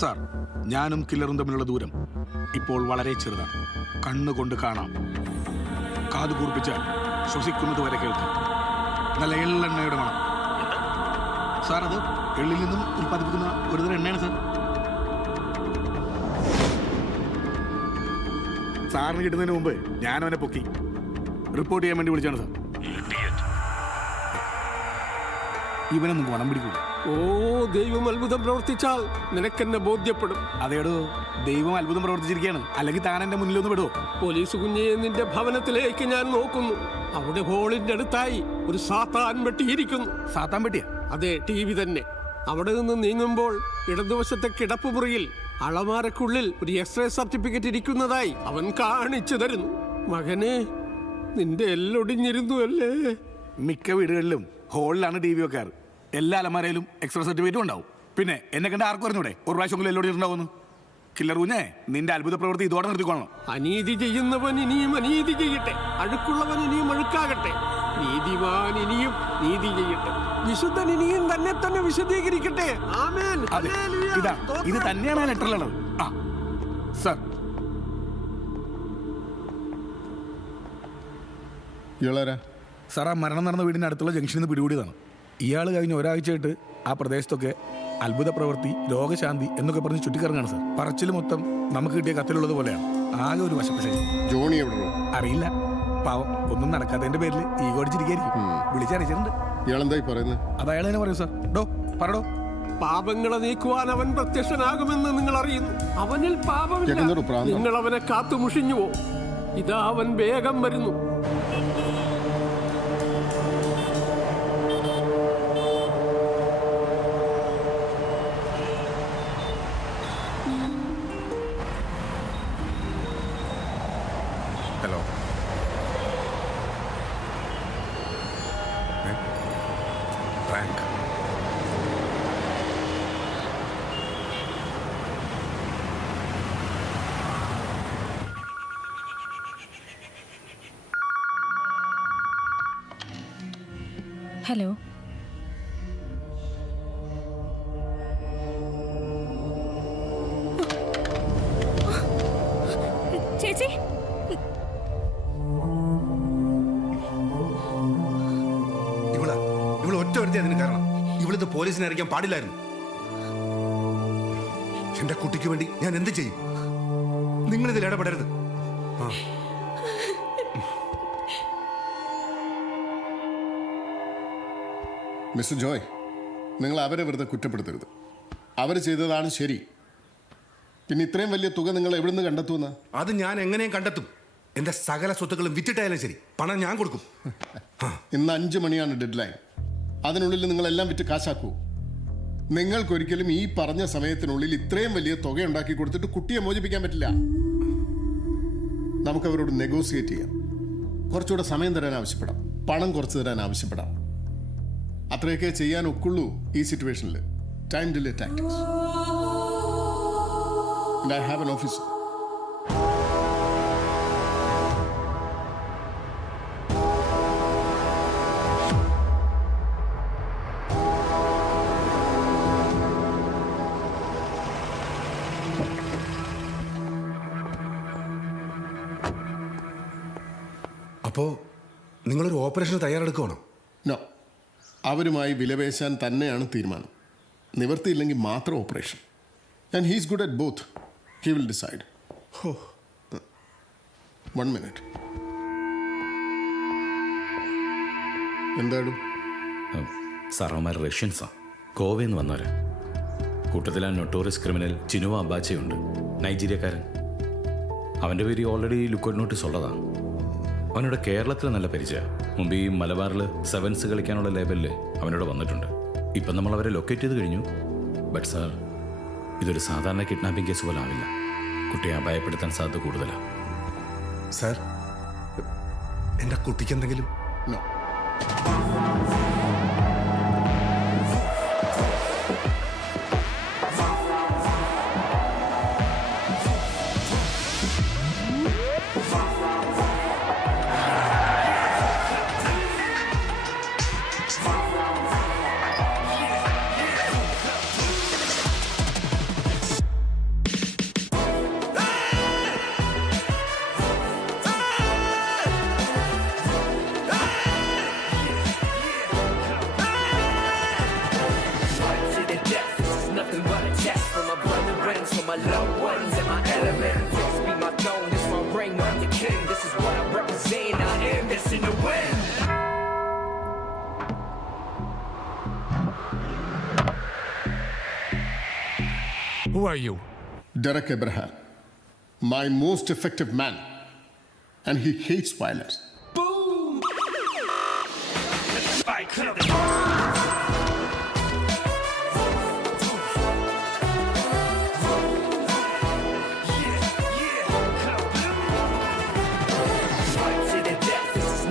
Sir, ഞാനും കില്ലറും തമ്മിലുള്ള ദൂരം ഇപ്പോൾ വളരെ ചെറുതാണ്. കണ്ണുകൊണ്ട് കാണാം, കാതു കൂർപ്പിച്ചാൽ ശ്വസിക്കുന്നത് വരെ കേൾക്കാം. നല്ല എള്ളെണ്ണയുടെ മണം. സാർ, അത് എള്ളിൽ നിന്നും ഉൽപ്പാദിപ്പിക്കുന്ന ഒരുതരം എണ്ണയാണ് സാർ. സാറിന് കിട്ടുന്നതിന് മുമ്പ് ഞാൻ അവനെ പൊക്കി റിപ്പോർട്ട് ചെയ്യാൻ വേണ്ടി വിളിച്ചാണ് സാർ. ഇവനൊന്നും ഗുണം പിടിക്കൂല. ഓ, ദൈവം അത്ഭുതം പ്രവർത്തിച്ചാൽ നിനക്കെന്നെ ബോധ്യപ്പെടും. അതേടോ, ദൈവം അത്ഭുതം പ്രവർത്തിച്ചിരിക്കുകയാണ്. അല്ലെങ്കിൽ താൻ എന്റെ മുന്നിലൊന്ന് വിടുവോ? പോലീസ് കുഞ്ഞെ, നിന്റെ ഭവനത്തിലേക്ക് ഞാൻ നോക്കുന്നു. അവിടെ ഹോളിന്റെ അടുത്തായി ഒരു സാത്താൻ വെട്ടിയിരിക്കുന്നു. സാത്താൻ വെട്ടിയ? അതെ, TV തന്നെ. അവിടെ നിന്ന് നീങ്ങുമ്പോൾ ഇടതുവശത്തെ കിടപ്പുമുറിയിൽ അളമാരക്കുള്ളിൽ ഒരു എക്സ്റേ സർട്ടിഫിക്കറ്റ് ഇരിക്കുന്നതായി അവൻ കാണിച്ചു തരുന്നു. മകനെ, നിന്റെ എല്ലൊടിഞ്ഞിരുന്നു അല്ലേ? മിക്ക വീടുകളിലും ഹോളിലാണ് TV വെക്കാറ്. എല്ലാ അലമാരയിലും എക്സ്ട്രാ സർട്ടിഫിക്കറ്റും ഉണ്ടാവും. പിന്നെ എന്നെ കണ്ട ആർക്കും അറിഞ്ഞൂടെ ഒരു പ്രാവശ്യം എല്ലോടിയിട്ടുണ്ടാവുന്നു? കില്ലർ കുഞ്ഞേ, നിന്റെ അത്ഭുത പ്രവൃത്തി ഇതോടെ നിർത്തിക്കൊള്ളണം. അനീതി ചെയ്യുന്നവൻ ഇനിയും അനീതി ചെയ്യട്ടെ, അഴുക്കുള്ളവൻ ഇനിയും അഴുക്കാകട്ടെ, നീതിമാൻ ഇനിയും നീതി ചെയ്യട്ടെ, വിശുദ്ധൻ ഇനിയും തന്നെ തന്നെ വിശദീകരിക്കട്ടെ. ആമേൻ. ഇതാ, ഇത് തന്നെയാണ് ആ ലെറ്ററിലുള്ളത്. ആ സർ. സാർ, ആ മരണം നടന്ന വീടിന് അടുത്തുള്ള ജംഗ്ഷനിൽ നിന്ന് പിടികൂടിയതാണ്. ഇയാൾ കഴിഞ്ഞ ഒരാഴ്ചയായിട്ട് ആ പ്രദേശത്തൊക്കെ അത്ഭുത പ്രവൃത്തി, രോഗശാന്തി എന്നൊക്കെ പറഞ്ഞ് ചുറ്റിക്കറങ്ങാണ് സാർ. പറച്ചിൽ മൊത്തം നമുക്ക് കിട്ടിയ കത്തിലുള്ളത് പോലെയാണ്. ആകെ ഒരു വശപ്പശ. ജോണി എവിടെ? അറിയില്ല. പാവം, ഒന്നും നടക്കാത്തതിന്റെ പേരിൽ ഈഗോ അടിച്ചിരിക്കായിരിക്കും. വിളിച്ചറിയിച്ചിട്ടുണ്ട്. ഇയാളെന്തായി പറയുന്നത്? അത് അയാൾ തന്നെ പറയൂ സാർ. ഡോ പറടോ. പാപങ്ങളെ നീക്കുവാൻ അവൻ പ്രത്യക്ഷനാകുമെന്ന് നിങ്ങൾ അറിയുന്നു. അവനിൽ പാപമില്ല. നിങ്ങൾ അവനെ കാത്തു മുഷിഞ്ഞുവോ? ഇതാ അവൻ വേഗം വരുന്നു. ഹലോ. റാങ്ക്. ഹലോ. ചേച്ചി, ഇവള് ഒറ്റ വരുത്തി അതിന് കാരണം. ഇവളിത് പോലീസിനെ അറിയിക്കാൻ പാടില്ലായിരുന്നു. എന്റെ കുട്ടിക്ക് വേണ്ടി ഞാൻ എന്ത് ചെയ്യും? നിങ്ങളിതിൽ ഇടപെടരുത്. മിസ്റ്റർ ജോയ്, നിങ്ങൾ അവരെ വെറുതെ കുറ്റപ്പെടുത്തരുത്. അവർ ചെയ്തതാണ് ശരി. പിന്നെ ഇത്രയും വലിയ തുക നിങ്ങൾ എവിടെ നിന്ന് കണ്ടെത്തുമെന്ന്? അത് ഞാൻ എങ്ങനെയും കണ്ടെത്തും. എന്റെ സകല സ്വത്തുക്കളും വിറ്റിട്ടായാലും ശരി, പണം ഞാൻ കൊടുക്കും. ഇന്ന് 5 മണിയാണ് ഡെഡ് ലൈൻ. അതിനുള്ളിൽ നിങ്ങളെല്ലാം വിറ്റ് കാശാക്കൂ. നിങ്ങൾക്കൊരിക്കലും ഈ പറഞ്ഞ സമയത്തിനുള്ളിൽ ഇത്രയും വലിയ തുക ഉണ്ടാക്കി കൊടുത്തിട്ട് കുട്ടിയെ മോചിപ്പിക്കാൻ പറ്റില്ല. നമുക്കവരോട് നെഗോസിയേറ്റ് ചെയ്യാം. കുറച്ചുകൂടെ സമയം തരാൻ ആവശ്യപ്പെടാം, പണം കുറച്ച് തരാൻ ആവശ്യപ്പെടാം. അത്രയൊക്കെ ചെയ്യാൻ ഒക്കുള്ളൂ ഈ സിറ്റുവേഷനിൽ. Time delay tactics. And I have an officer. അപ്പോ നിങ്ങളൊരു ഓപ്പറേഷന് തയ്യാറെടുക്കുകയാണോ? നോ, അവരുമായി വിലപേശാൻ തന്നെയാണ് തീരുമാനം. നിവർത്തിയില്ലെങ്കിൽ മാത്രം operation. And he's good at both. He will decide. 1 minute. എന്താണ്? സാറന്മാർ റഷ്യൻസാ, ഗോവയിൽ നിന്ന് വന്നവരാ. കൂട്ടത്തിൽ ആ നൊട്ടോറിയസ് ക്രിമിനൽ ചിനുവ അബാച്ചയുണ്ട്, നൈജീരിയക്കാരൻ. അവൻ്റെ പേര് ഓൾറെഡി ലുക്കൗട്ട് നോട്ടീസ് ഉള്ളതാണ്. അവനോട് കേരളത്തിൽ നല്ല പരിചയം. മുമ്പ് ഈ മലബാറിൽ സെവൻസ് കളിക്കാനുള്ള ലേബലിൽ അവനോട് വന്നിട്ടുണ്ട്. ഇപ്പം നമ്മൾ അവരെ ലൊക്കേറ്റ് ചെയ്ത് കഴിഞ്ഞു. ബട്ട് സാർ, ഇതൊരു സാധാരണ കിഡ്നാപ്പിംഗ് കേസ് പോലെ ആവില്ല. കുട്ടിയെ അപായപ്പെടുത്താൻ സാധ്യത കൂടുതലാണ്. സാർ, എൻ്റെ കുട്ടിക്ക് എന്തെങ്കിലും? No. Who are you? Derek Abraham, my most effective man, and he hates violence.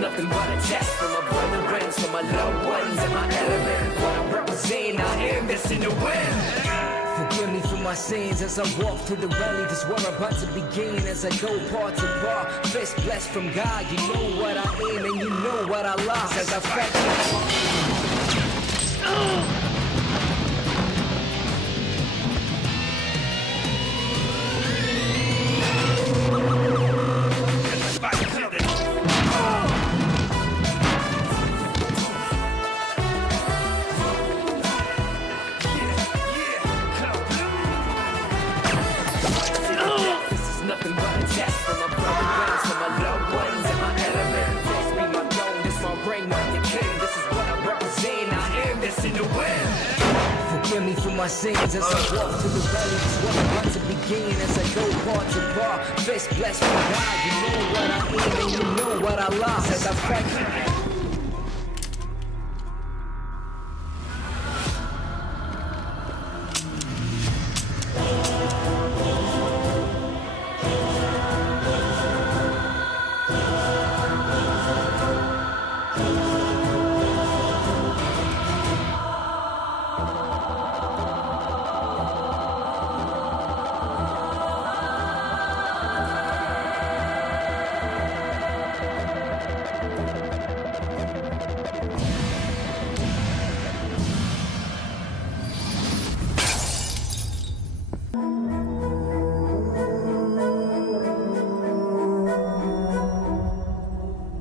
Nothing but a test for my brethren, for my loved ones and my element. What I represent, I am destined to win. Forgive me for my sins as I walk through the valley. This war about to begin as I go part to part. Fist blessed from God, you know what I am and you know what I lost as I fight. Nothing but a test for my brethren, for my loved ones and my element. This be my throne, this my reign, I'm the king. This is what I represent, I am destined to win. Forgive me for my sins as I walk through the valley. This what I'm about to begin as I go part to part. Fist blessed from God, you know what I am and you know what I lost as I fight.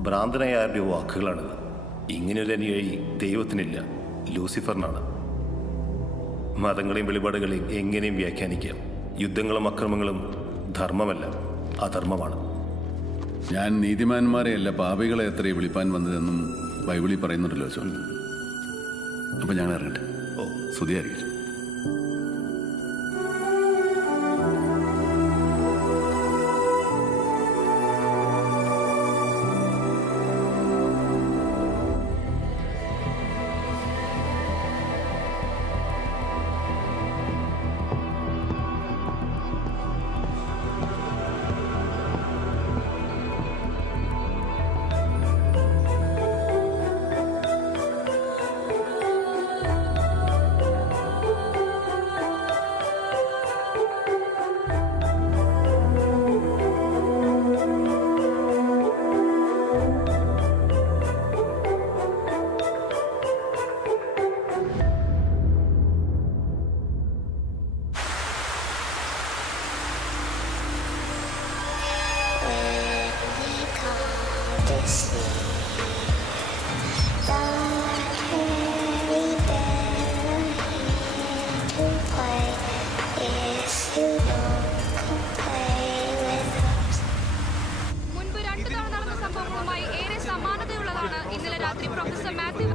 ഭ്രാന്തനായ ആരുടെ വാക്കുകളാണിത്. ഇങ്ങനെയൊരു അനുയായി ദൈവത്തിനില്ല, ലൂസിഫറിനാണ്. മതങ്ങളെയും വെളിപാടുകളെയും എങ്ങനെയും വ്യാഖ്യാനിക്കാം. യുദ്ധങ്ങളും അക്രമങ്ങളും ധർമ്മമല്ല, അധർമ്മമാണ്. ഞാൻ നീതിമാന്മാരെയല്ല പാപികളെ എത്രയും വിളിപ്പാൻ വന്നതെന്നും ബൈബിളിൽ പറയുന്നുണ്ടല്ലോ ചോ. അപ്പം ഞങ്ങൾ ഇറങ്ങട്ടെ. ഓ, സ്തുതിയായിരിക്കും. മുൻപ് 2 തവണ നടന്ന സംഭവങ്ങളുമായി ഏറെ സമാനതയുള്ളതാണ് ഇന്നലെ രാത്രി പ്രൊഫസർ മാത്യു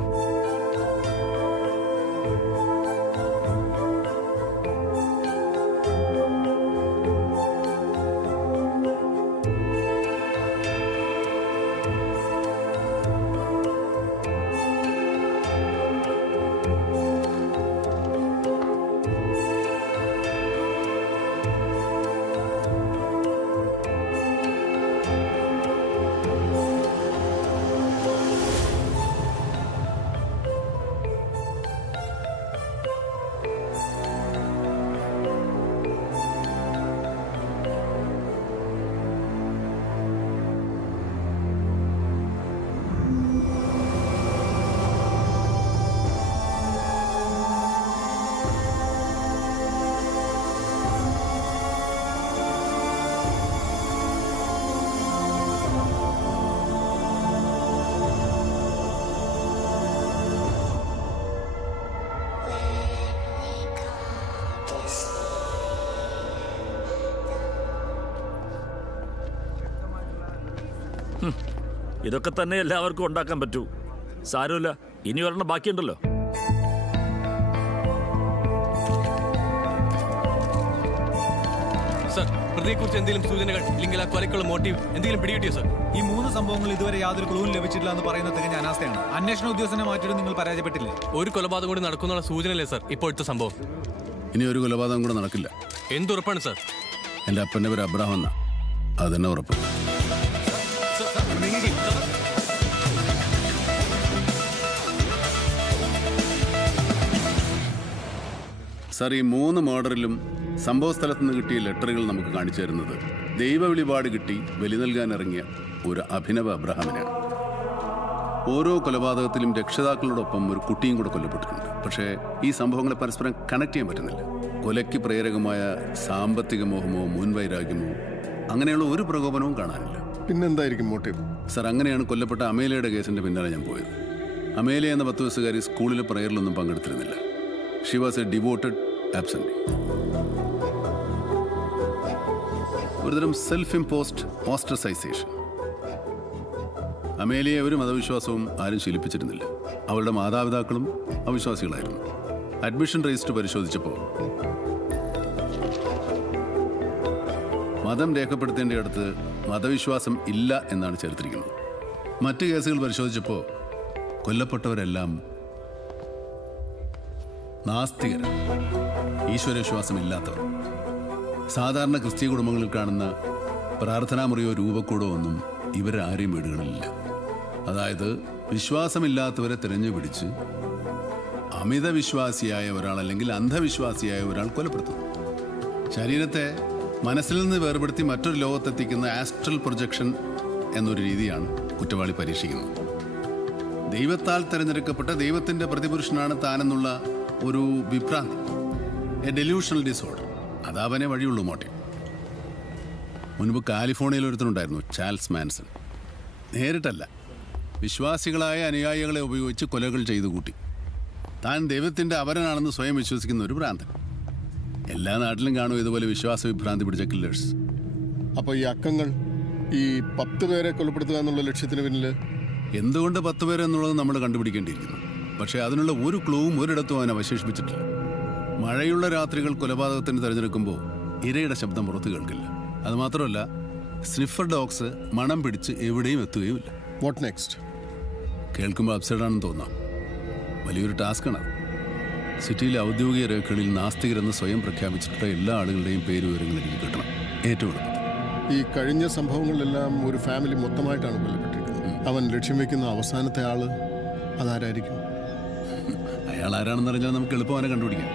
ഇതൊക്കെ തന്നെ എല്ലാവർക്കും ഉണ്ടാക്കാൻ പറ്റൂ. സാരമില്ല, ഇനി ഒരെണ്ണം ബാക്കിയുണ്ടല്ലോ. പ്രതിയെക്കുറിച്ച് എന്തെങ്കിലും സൂചനകൾ ഇല്ലെങ്കിൽ ആ കൊലക്കുള്ള മോട്ടീവ് എന്തെങ്കിലും പിടികിട്ടിയോ സർ? ഈ 3 സംഭവങ്ങൾ ഇതുവരെ യാതൊരു ക്ലൂവും ലഭിച്ചിട്ടില്ല എന്ന് പറയുന്നത് തികഞ്ഞ അനാസ്ഥയാണ്. അന്വേഷണ ഉദ്യോഗസ്ഥനെ മാറ്റിയിട്ട് നിങ്ങൾ പരാജയപ്പെട്ടില്ലേ? ഒരു കൊലപാതകം കൂടി നടക്കുന്നുള്ള സൂചനയല്ലേ സർ ഇപ്പോഴത്തെ സംഭവം? ഇനി ഒരു കൊലപാതകം കൂടെ നടക്കില്ല. എന്തുറപ്പാണ് സർ? എൻ്റെ അപ്പൻ്റെ പേര് അബ്രഹാം എന്നാ. അതെന്നെ ഉറപ്പ്. സാർ, ഈ 3 മർഡറിലും സംഭവ സ്ഥലത്ത് നിന്ന് കിട്ടിയ ലെറ്ററുകൾ നമുക്ക് കാണിച്ചു തരുന്നത് ദൈവ വെളിപാട് കിട്ടി ബലി നൽകാൻ ഇറങ്ങിയ ഒരു അഭിനവ അബ്രഹാമിനാണ്. ഓരോ കൊലപാതകത്തിലും രക്ഷിതാക്കളോടൊപ്പം ഒരു കുട്ടിയും കൂടെ കൊല്ലപ്പെട്ടിട്ടുണ്ട്. പക്ഷേ ഈ സംഭവങ്ങളെ പരസ്പരം കണക്ട് ചെയ്യാൻ പറ്റുന്നില്ല. കൊലയ്ക്ക് പ്രേരകമായ സാമ്പത്തിക മോഹമോ മുൻവൈരാഗ്യമോ അങ്ങനെയുള്ള ഒരു പ്രകോപനവും കാണാനില്ല. പിന്നെന്തായിരിക്കും മോട്ടീവ്? സാർ, അങ്ങനെയാണ് കൊല്ലപ്പെട്ട അമേലയുടെ കേസിന്റെ പിന്നാലെ ഞാൻ പോയത്. അമേലിയ എന്ന 10 വയസ്സുകാരി സ്കൂളിലെ പ്രയറിലൊന്നും പങ്കെടുത്തിരുന്നില്ല. She was a devoted absent. ഒരുതരം സെൽഫ് ഇമ്പോസ്ഡ് ഓസ്ട്രസൈസേഷൻ. അമേലിയെ ഒരു മതവിശ്വാസവും ആരും ശീലിപ്പിച്ചിരുന്നില്ല. അവളുടെ മാതാപിതാക്കളും അവിശ്വാസികളായിരുന്നു. അഡ്മിഷൻ രജിസ്റ്റർ പരിശോധിച്ചപ്പോൾ മതം രേഖപ്പെടുത്തേണ്ടയിടത്ത് മതവിശ്വാസം ഇല്ല എന്നാണ് ചേർത്തിരിക്കുന്നത്. മറ്റ് കേസുകൾ പരിശോധിച്ചപ്പോൾ കൊല്ലപ്പെട്ടവരെല്ലാം നാസ്തികരാണ്, ഈശ്വരവിശ്വാസമില്ലാത്തവർ. സാധാരണ ക്രിസ്തീയ കുടുംബങ്ങളിൽ കാണുന്ന പ്രാർത്ഥനാമുറിയോ രൂപക്കൂടോ ഒന്നും ഇവരാരെയും വീടുകളിലില്ല. അതായത് വിശ്വാസമില്ലാത്തവരെ തിരഞ്ഞുപിടിച്ച് അമിത വിശ്വാസിയായ ഒരാൾ അല്ലെങ്കിൽ അന്ധവിശ്വാസിയായ ഒരാൾ കൊലപ്പെടുത്തുന്നു. ശരീരത്തെ മനസ്സിൽ നിന്ന് വേർപെടുത്തി മറ്റൊരു ലോകത്തെത്തിക്കുന്ന ആസ്ട്രൽ പ്രൊജക്ഷൻ എന്നൊരു രീതിയാണ് കുറ്റവാളി പരീക്ഷിക്കുന്നത്. ദൈവത്താൽ തിരഞ്ഞെടുക്കപ്പെട്ട ദൈവത്തിൻ്റെ പ്രതിപുരുഷനാണ് താനെന്നുള്ള ഒരു വിഭ്രാന്തി, എ ഡെലൂഷണൽ ഡിസോർഡർ. അതവനെ വഴിയുള്ളൂ മോട്ടീവ്. മുൻപ് കാലിഫോർണിയയിൽ ഒരുത്തനുണ്ടായിരുന്നു, ചാൾസ് മാൻസൺ. നേരിട്ടല്ല, വിശ്വാസികളായ അനുയായികളെ ഉപയോഗിച്ച് കൊലകൾ ചെയ്തു കൂട്ടി. താൻ ദൈവത്തിൻ്റെ അവരനാണെന്ന് സ്വയം വിശ്വസിക്കുന്ന ഒരു ഭ്രാന്തൻ. എല്ലാ നാട്ടിലും കാണും ഇതുപോലെ വിശ്വാസ വിഭ്രാന്തി പിടിച്ച കില്ലേഴ്സ്. അപ്പോൾ ഈ അക്കങ്ങൾ ഈ 10 പേരെ കൊലപ്പെടുത്തുക എന്നുള്ള ലക്ഷ്യത്തിന് പിന്നിൽ എന്തുകൊണ്ട് 10 പേര് എന്നുള്ളത് നമ്മൾ കണ്ടുപിടിക്കേണ്ടിയിരിക്കുന്നു. പക്ഷേ അതിനുള്ള ഒരു ക്ലൂവും ഒരിടത്തും അവൻ അവശേഷിപ്പിച്ചിട്ടില്ല. മഴയുള്ള രാത്രികൾ കൊലപാതകത്തിന് തിരഞ്ഞെടുക്കുമ്പോൾ ഇരയുടെ ശബ്ദം പുറത്ത് കേൾക്കില്ല. അതുമാത്രമല്ല, സ്നിഫർ ഡോഗ്സ് മണം പിടിച്ച് എവിടെയും എത്തുകയുമില്ല. What next? കേൾക്കുമ്പോൾ അപ്സൈഡാണെന്ന് തോന്നാം. വലിയൊരു ടാസ്ക്കാണ്. സിറ്റിയിലെ ഔദ്യോഗിക രേഖകളിൽ നാസ്തികരെന്ന് സ്വയം പ്രഖ്യാപിച്ചിട്ടുള്ള എല്ലാ ആളുകളുടെയും പേര് വിവരങ്ങൾ എനിക്ക് കിട്ടണം. ഏറ്റവും എളുപ്പം. ഈ കഴിഞ്ഞ സംഭവങ്ങളിലെല്ലാം ഒരു ഫാമിലി മൊത്തമായിട്ടാണ് കൊല്ലപ്പെട്ടിരിക്കുന്നത്. അവൻ ലക്ഷ്യം വെക്കുന്ന അവസാനത്തെ ആള് അതാരായിരിക്കും? അയാൾ ആരാണെന്ന് അറിഞ്ഞാൽ നമുക്ക് എളുപ്പം അവനെ കണ്ടുപിടിക്കാം.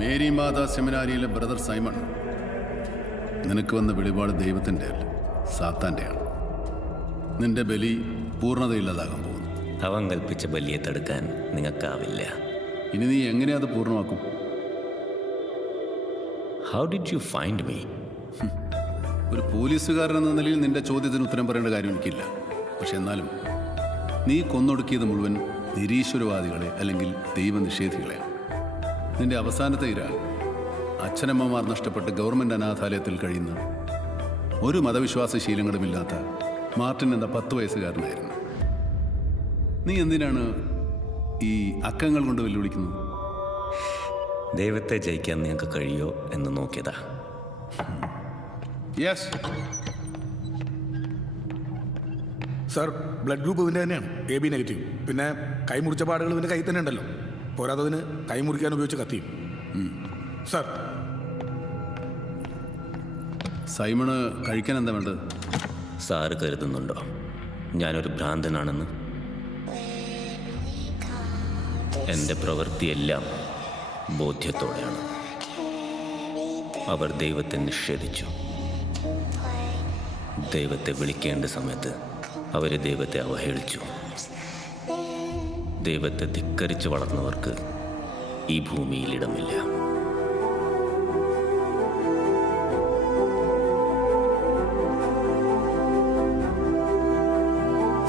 മേരി മാതാ സെമിനാരിയിലെ ബ്രദർ സൈമൺ, നിനക്ക് വന്ന വെളിപാട് ദൈവത്തിൻ്റെ അല്ല, സാത്താൻ്റെയാണ്. നിന്റെ ബലി പൂർണ്ണതയില്ലാതാകാൻ പോകുന്നു. അവൻ കൽപ്പിച്ച ബലിയെ തടുക്കാൻ നിങ്ങൾക്കാവില്ല. ഇനി നീ എങ്ങനെ അത് പൂർണ്ണമാക്കും? How did you find me? ഒരു പോലീസുകാരൻ എന്ന നിലയിൽ നിന്റെ ചോദ്യത്തിന് ഉത്തരം പറയേണ്ട കാര്യം എനിക്കില്ല. പക്ഷെ എന്നാലും നീ കൊന്നൊടുക്കിയത് മുഴുവൻ നിരീശ്വരവാദികളെ അല്ലെങ്കിൽ ദൈവനിഷേധികളെയാണ്. നിന്റെ അവസാനത്തെ ഇര അച്ഛനമ്മമാർ നഷ്ടപ്പെട്ട് ഗവൺമെൻറ് അനാഥാലയത്തിൽ കഴിയുന്ന ഒരു മതവിശ്വാസശീലങ്ങളുമില്ലാത്ത മാർട്ടിൻ എന്ന 10 വയസ്സുകാരനായിരുന്നു. നീ എന്തിനാണ് ഈ അക്കങ്ങൾ കൊണ്ട് വെല്ലുവിളിക്കുന്നത്? ദൈവത്തെ ജയിക്കാൻ നിങ്ങൾക്ക് കഴിയോ എന്ന് നോക്കിയതാ. യെസ് സർ, ബ്ലഡ് ഗ്രൂപ്പ് ഇവൻ്റെ തന്നെയാണ്, AB നെഗറ്റീവ്. പിന്നെ കൈമുറിച്ച പാടുകൾ ഇവൻ്റെ കൈ തന്നെ ഉണ്ടല്ലോ. പോരാത്തതിന് കൈമുറിക്കാൻ ഉപയോഗിച്ച കത്തിയും. സർ, സൈമണ് കഴിക്കാൻ എന്താ വേണ്ടത്? സാറ് കരുതുന്നുണ്ടോ ഞാനൊരു ഭ്രാന്തനാണെന്ന്? എൻ്റെ പ്രവൃത്തിയെല്ലാം ബോധ്യത്തോടെയാണ്. അവർ ദൈവത്തെ നിഷേധിച്ചു. ദൈവത്തെ വിളിക്കേണ്ട സമയത്ത് അവർ ദൈവത്തെ അവഹേളിച്ചു. ദൈവത്തെ ധിക്കരിച്ച് വളർന്നവർക്ക് ഈ ഭൂമിയിൽ ഇടമില്ല.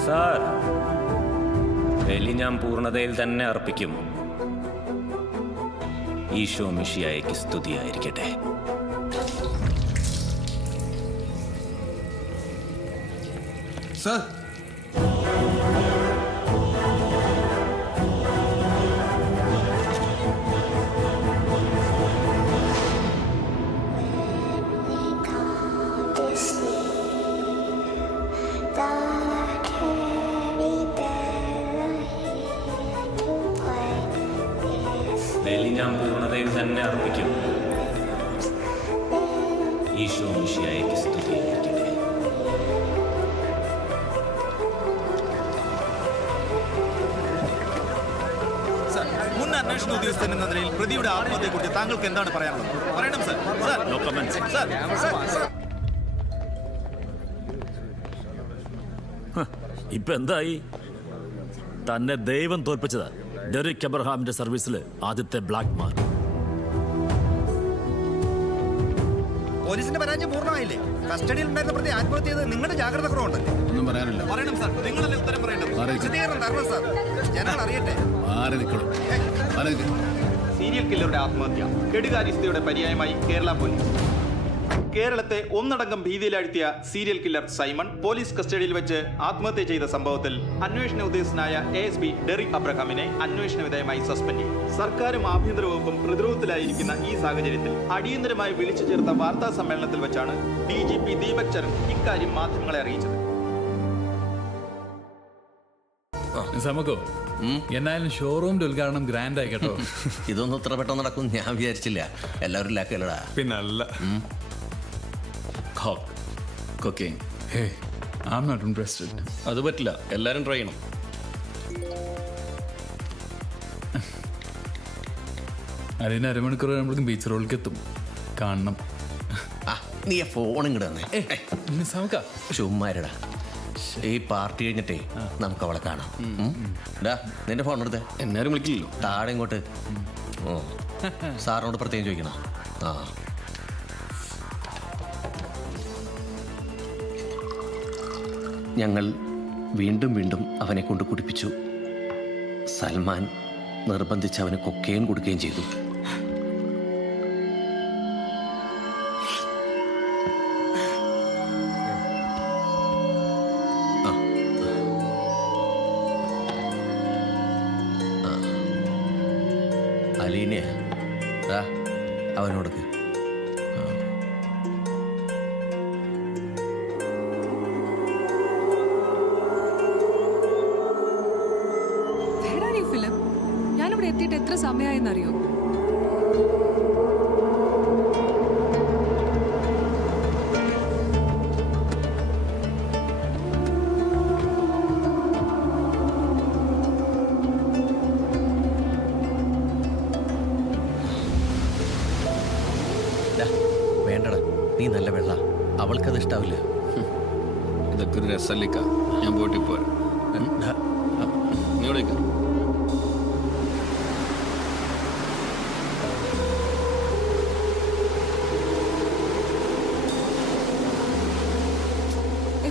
സാർ, ബലി ഞാൻ പൂർണ്ണതയിൽ തന്നെ അർപ്പിക്കും. ഈശോ മിശിഹായ്ക്ക് സ്തുതിയായിരിക്കട്ടെ. സാർ, ബലി ഞാൻ പൂർണ്ണതയിൽ തന്നെ അർപ്പിക്കും. ഈശോ മിശിഹായ്ക്ക് സ്തുതിയായിരിക്കട്ടെ. മുൻ അന്വേഷണ ഉദ്യോഗസ്ഥൻ എന്ന നിലയിൽ പ്രതിയുടെ ആത്മഹത്യയെക്കുറിച്ച് താങ്കൾക്ക് എന്താണ് പറയാനുള്ളത്? പറയണം സർ. ഇപ്പൊ എന്തായി? തന്നെ ദൈവം തോൽപ്പിച്ചത് ഡെറിക് എബ്രഹാമിന്റെ സർവീസിൽ ആദ്യത്തെ ബ്ലാക്ക് മാൻ. പോലീസിന്റെ പരാജയം പൂർണ്ണമായില്ലേ? കസ്റ്റഡിയിൽ ഉണ്ടായിരുന്ന പ്രതി ആത്മഹത്യ ചെയ്ത് നിങ്ങളുടെ ജാഗ്രത കുറവുണ്ടല്ലേ? ഒന്നും പറയാനില്ല. പറയണം സാർ, നിങ്ങളല്ലേ ഉത്തരം പറയേണ്ടത്. വിശദീകരണം തരണം സാർ, ജനങ്ങൾ അറിയട്ടെ. മാറി നിൽക്കണം. മാറി നിൽക്കണം. സീരിയൽ കില്ലറുടെ ആത്മഹത്യ കെടുകാര്യസ്ഥയുടെ പര്യായമായി കേരള പോലീസ്. കേരളത്തെ ഒന്നടങ്കം ഭീതിയിലാഴ്ത്തിയ സീരിയൽ കില്ലർ സൈമൺ പോലീസ് കസ്റ്റഡിയിൽ വെച്ച് ആത്മഹത്യ ചെയ്ത സംഭവത്തിൽ അന്വേഷണ ഉദ്യോഗസ്ഥനായ ASP ഡെറിക് അബ്രഹാമിനെ അന്വേഷണ വിധേയമായി സസ്പെൻഡ് ചെയ്തു. സർക്കാരും ആഭ്യന്തര വകുപ്പും പ്രതിരോധത്തിലായിരിക്കുന്ന ഈ സാഹചര്യത്തിൽ അടിയന്തരമായി വിളിച്ചു ചേർത്ത വാർത്താ സമ്മേളനത്തിൽ വെച്ചാണ് DGP ദീപക് ചരൺ ഇക്കാര്യം മാധ്യമങ്ങളെ അറിയിച്ചത്. സമക്കോ, എന്നാലും ഷോറൂമിന്റെ ഉദ്ഘാടനം ഗ്രാൻഡ് ആയി കേട്ടോ. ഇതൊന്നും ഇത്ര പെട്ടെന്ന് നടക്കും ഞാൻ വിചാരിച്ചില്ല. എല്ലാവരും ലാക്കല്ലടാ. പിന്നല്ല. അത് പറ്റില്ല, എല്ലാരും ട്രൈ ചെയ്യണം. അതിന് അരമണിക്കൂർ കഴിയുമ്പോഴേക്കും ബീച്ച് റോഡിലേക്ക് എത്തും. കാണണം. നീ ഫോൺ ഇങ്ങോട്ട് തന്നെ. ചുമ്മാരടാ. ഈ പാർട്ടി കഴിഞ്ഞിട്ടേ നമുക്ക് അവളെ കാണാം. നിന്റെ ഫോൺ എടുത്തേ. എന്നാരും വിളിക്കില്ലല്ലോ. താഴെ ഇങ്ങോട്ട്. ഓ, സാറിനോട് പ്രത്യേകം ചോദിക്കണം. ആ, ഞങ്ങൾ വീണ്ടും വീണ്ടും അവനെ കൊണ്ട് കുടിപ്പിച്ചു. സൽമാൻ നിർബന്ധിച്ച് അവന് കൊക്കയും കൊടുക്കുകയും ചെയ്തു. അലീനെ അവനോടൊക്കെ ഫിലിം ഞാനിവിടെ എത്തിയിട്ട് എത്ര സമയമായെന്നറിയോ? വേണ്ടടാ, നീ നല്ല വെള്ള. അവൾക്കത് ഇഷ്ടാവില്ല. ഇതൊക്കെ ഒരു രസല്ലിക്ക. ഞാൻ പോയിട്ട് പോരാ. നീ എവിടേക്ക്?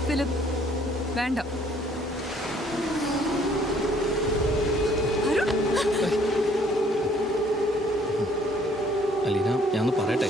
ഫിലിം വേണ്ട. അലീന, ഞാനൊന്ന് പറയട്ടെ.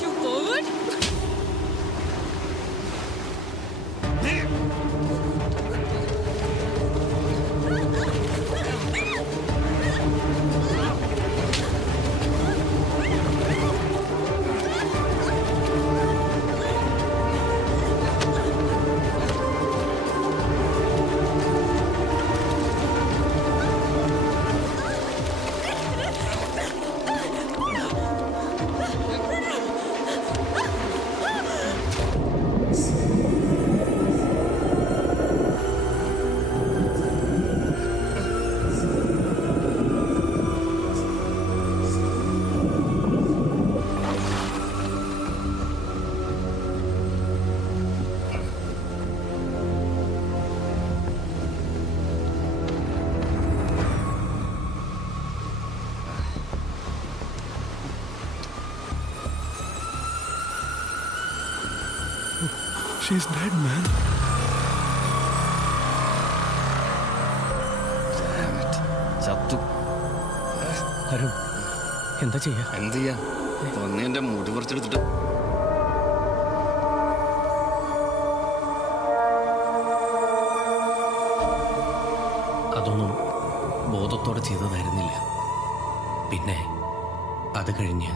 ചത്തു. അരുൺ, എന്താ ചെയ്യാ? എന്ത് ചെയ്യാ? എന്റെ മുടി പറിച്ചെടുത്തിട്ട് അതൊന്നും ബോധത്തോടെ ചെയ്തതായിരുന്നില്ല. പിന്നെ അത് കഴിഞ്ഞ്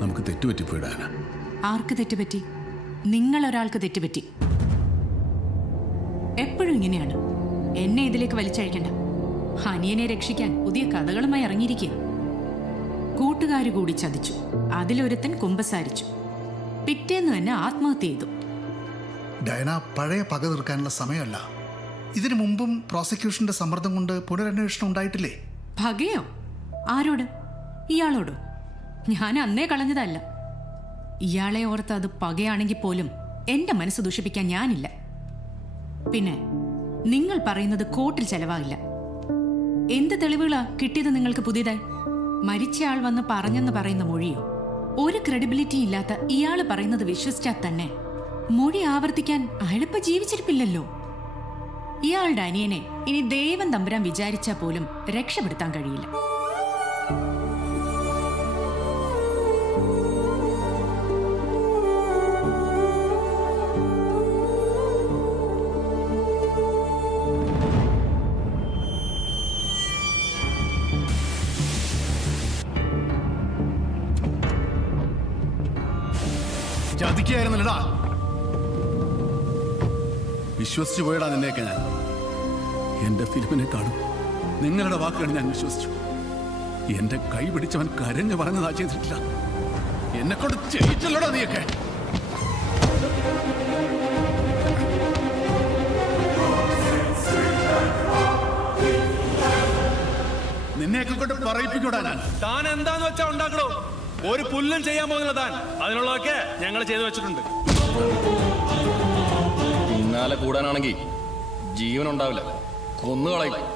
നമുക്ക് തെറ്റുപറ്റിപ്പോയിടാനാ. ആർക്ക് തെറ്റുപറ്റി? നിങ്ങൾ ഒരാൾക്ക് തെറ്റുപറ്റി. എപ്പോഴും ഇങ്ങനെയാണ്. എന്നെ ഇതിലേക്ക് വലിച്ചഴിക്കണ്ട. അനിയനെ രക്ഷിക്കാൻ പുതിയ കഥകളുമായി ഇറങ്ങിയിരിക്കുക. കൂട്ടുകാർ കൂടി ചതിച്ചു. അതിലൊരുത്തൻ കുമ്പസാരിച്ചു. പിറ്റേന്ന് തന്നെ ആത്മഹത്യ ചെയ്തു. ഡയന, പഴയ പക തീർക്കാനുള്ള സമയമല്ല. ഇതിനു മുമ്പും പ്രോസിക്യൂഷന്റെ സമ്മർദ്ദം കൊണ്ട് പുനരന്വേഷണം ഉണ്ടായിട്ടില്ലേ? ഭഗയോ? ആരോട്? ഇയാളോടോ? ഞാൻ അന്നേ കളഞ്ഞതല്ല. ഇയാളെ ഓർത്ത് അത് പകയാണെങ്കിൽ പോലും എന്റെ മനസ്സ് ദുഷിപ്പിക്കാൻ ഞാനില്ല. പിന്നെ നിങ്ങൾ പറയുന്നത് കോർട്ടിൽ ചെലവാകില്ല. എന്ത് തെളിവുകളാ കിട്ടിയത് നിങ്ങൾക്ക് പുതിയതായി? മരിച്ചയാൾ വന്ന് പറഞ്ഞെന്ന് പറയുന്ന മൊഴിയോ? ഒരു ക്രെഡിബിലിറ്റി ഇല്ലാത്ത ഇയാള് പറയുന്നത് വിശ്വസിച്ചാൽ തന്നെ മൊഴി ആവർത്തിക്കാൻ അയാളിപ്പോ ജീവിച്ചിരിപ്പില്ലല്ലോ. ഇയാളുടെ അനിയനെ ഇനി ദൈവം തമ്പുരാൻ വിചാരിച്ചാൽ പോലും രക്ഷപ്പെടുത്താൻ കഴിയില്ല. ചതിക്കായിരുന്നല്ലടാ. വിശ്വസിച്ചു പോയടാ നിന്നെയൊക്കെ ഞാൻ. എന്റെ ഫിലിമിനെക്കാളും നിങ്ങളുടെ വാക്കുകൾ ഞാൻ വിശ്വസിച്ചു. എന്റെ കൈ പിടിച്ചവൻ കരഞ്ഞു പറഞ്ഞതാ ചെയ്തിട്ടില്ല. എന്നെ കൊണ്ട് ചെയ്യിച്ചല്ലോടാ നീയൊക്കെ. നിന്നെയൊക്കെ കൊണ്ട് പറയിപ്പിക്കൂടാ ഞാൻ. താൻ എന്താന്ന് വെച്ചാ ഉണ്ടാക്കണോ? ഒരു പുല്ലും ചെയ്യാൻ പോകുന്നില്ല താൻ. അതിനുള്ളതൊക്കെ ഞങ്ങൾ ചെയ്തു വെച്ചിട്ടുണ്ട്. പിന്നാലെ കൂടാനാണെങ്കിൽ ജീവൻ ഉണ്ടാവില്ല, കൊന്നുകളയും.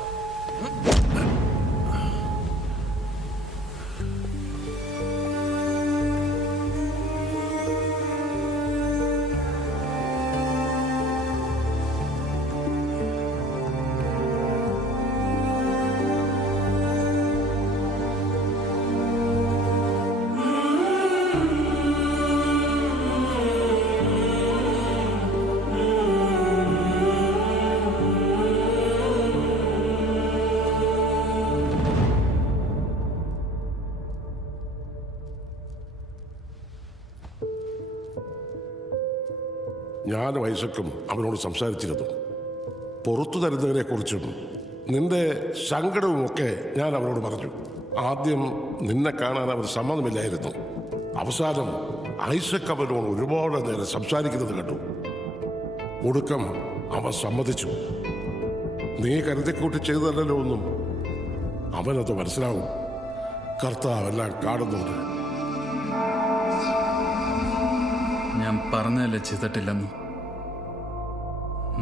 ഞാൻ ഐസക്കും അവനോട് സംസാരിച്ചിരുന്നു. പുറത്തു തരുന്നതിനെക്കുറിച്ചും നിന്റെ സങ്കടവുമൊക്കെ ഞാൻ അവനോട് പറഞ്ഞു. ആദ്യം നിന്നെ കാണാൻ അവർ സമ്മതമില്ലായിരുന്നു. അവസാനം ഐസക് അവനോട് ഒരുപാട് നേരം സംസാരിക്കുന്നത് കണ്ടു. ഒടുക്കം അവൻ സമ്മതിച്ചു. നീ കരുതിക്കൂട്ടി ചെയ്തതല്ലോ ഒന്നും. അവനത് മനസ്സിലാവും. കർത്താവെല്ലാം കാണുന്നുണ്ട്. ഞാൻ പറഞ്ഞതല്ലേ ചെയ്തിട്ടില്ലെന്ന്.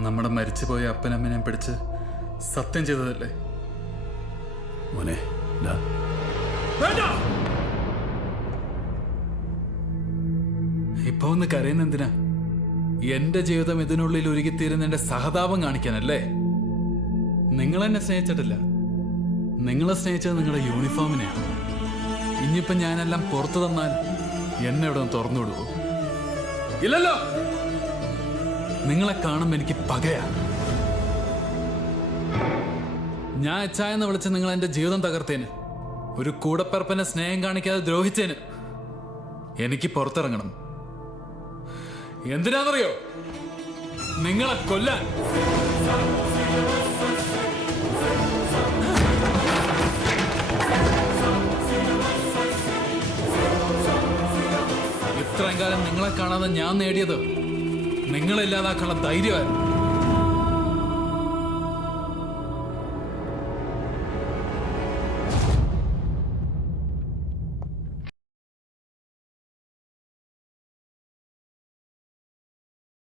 നമ്മുടെ മരിച്ചുപോയ അപ്പനമ്മനെയും പിടിച്ച് സത്യം ചെയ്തതല്ലേ. മോനെ ഇപ്പൊ ഒന്ന് കരയുന്ന എന്തിനാ? എന്റെ ജീവിതം ഇതിനുള്ളിൽ ഉരുകിത്തീരുന്ന എന്റെ സഹതാപം കാണിക്കാനല്ലേ? നിങ്ങൾ എന്നെ സ്നേഹിച്ചിട്ടില്ല. നിങ്ങളെ സ്നേഹിച്ചത് നിങ്ങളുടെ യൂണിഫോമിനെയാണ്. ഇനിയിപ്പം ഞാനെല്ലാം പുറത്തു തന്നാൽ എന്നെ ഇവിടെ ഒന്ന് തുറന്നു വിടുവോ? ഇല്ലല്ലോ. നിങ്ങളെ കാണുമ്പോൾ എനിക്ക് പകയാ. ഞാൻ അച്ചായെന്ന് വിളിച്ച് നിങ്ങൾ എന്റെ ജീവിതം തകർത്തേന്, ഒരു കൂടപ്പിറപ്പനെ സ്നേഹം കാണിക്കാതെ ദ്രോഹിച്ചേന് എനിക്ക് പുറത്തിറങ്ങണം. എന്തിനാണെന്നറിയോ? നിങ്ങളെ കൊല്ലാൻ. ഇത്രയും കാലം നിങ്ങളെ കാണാതെ ഞാൻ നേടിയത് നിങ്ങളെ ഇല്ലാതാക്കാനുള്ള ധൈര്യമായിരുന്നു.